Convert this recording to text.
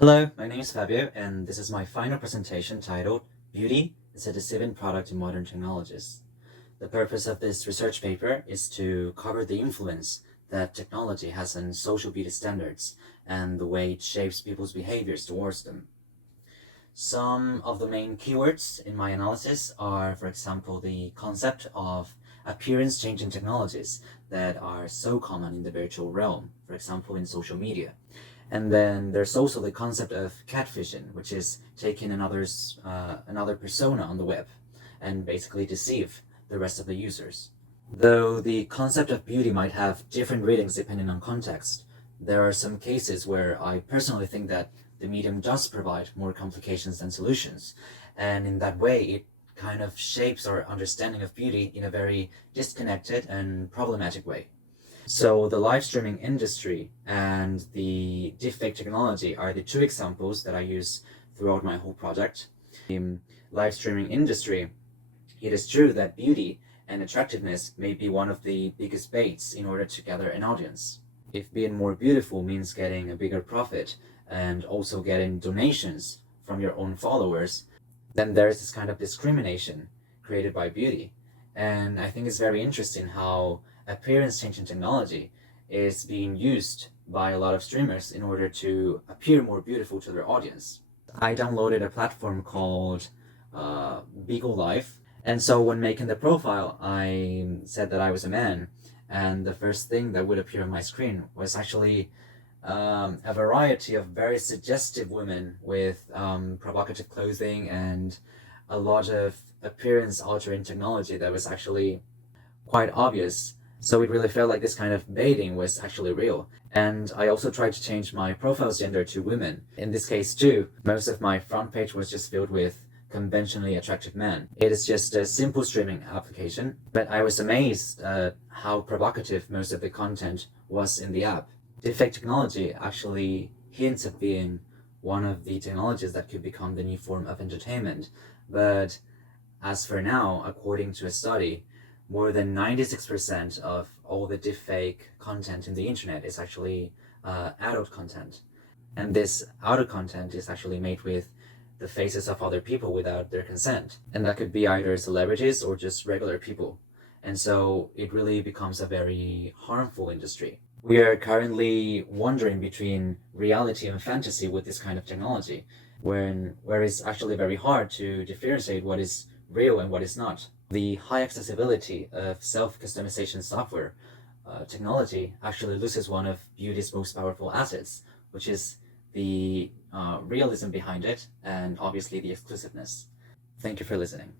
Hello, my name is Fabio, and this is my final presentation titled Beauty is a Deceiving Product in Modern Technologies. The purpose of this research paper is to cover the influence that technology has on social beauty standards and the way it shapes people's behaviors towards them. Some of the main keywords in my analysis are, for example, the concept of appearance-changing technologies that are so common in the virtual realm, for example, in social media. And then there's also the concept of catfishing, which is taking another persona on the web and basically deceive the rest of the users. Though the concept of beauty might have different readings depending on context, there are some cases where I personally think that the medium does provide more complications than solutions, and in that way it kind of shapes our understanding of beauty in a very disconnected and problematic way. So the live streaming industry and the deepfake technology are the two examples that I use throughout my whole project. In live streaming industry, it is true that beauty and attractiveness may be one of the biggest baits in order to gather an audience. If being more beautiful means getting a bigger profit and also getting donations from your own followers, then there's this kind of discrimination created by beauty. And I think it's very interesting how appearance-changing technology is being used by a lot of streamers in order to appear more beautiful to their audience. I downloaded a platform called Beagle Life, and so when making the profile, I said that I was a man, and the first thing that would appear on my screen was actually a variety of very suggestive women with provocative clothing and a lot of appearance-altering technology that was actually quite obvious. So it really felt like this kind of baiting was actually real. And I also tried to change my profile's gender to women. In this case too, most of my front page was just filled with conventionally attractive men. It is just a simple streaming application, but I was amazed at how provocative most of the content was in the app. Deepfake technology actually hints at being one of the technologies that could become the new form of entertainment. But as for now, according to a study, more than 96% of all the deepfake content in the internet is actually adult content. And this adult content is actually made with the faces of other people without their consent. And that could be either celebrities or just regular people. And so it really becomes a very harmful industry. We are currently wandering between reality and fantasy with this kind of technology, where it's actually very hard to differentiate what is real and what is not. The high accessibility of self-customization software technology actually loses one of beauty's most powerful assets, which is the realism behind it and obviously the exclusiveness. Thank you for listening.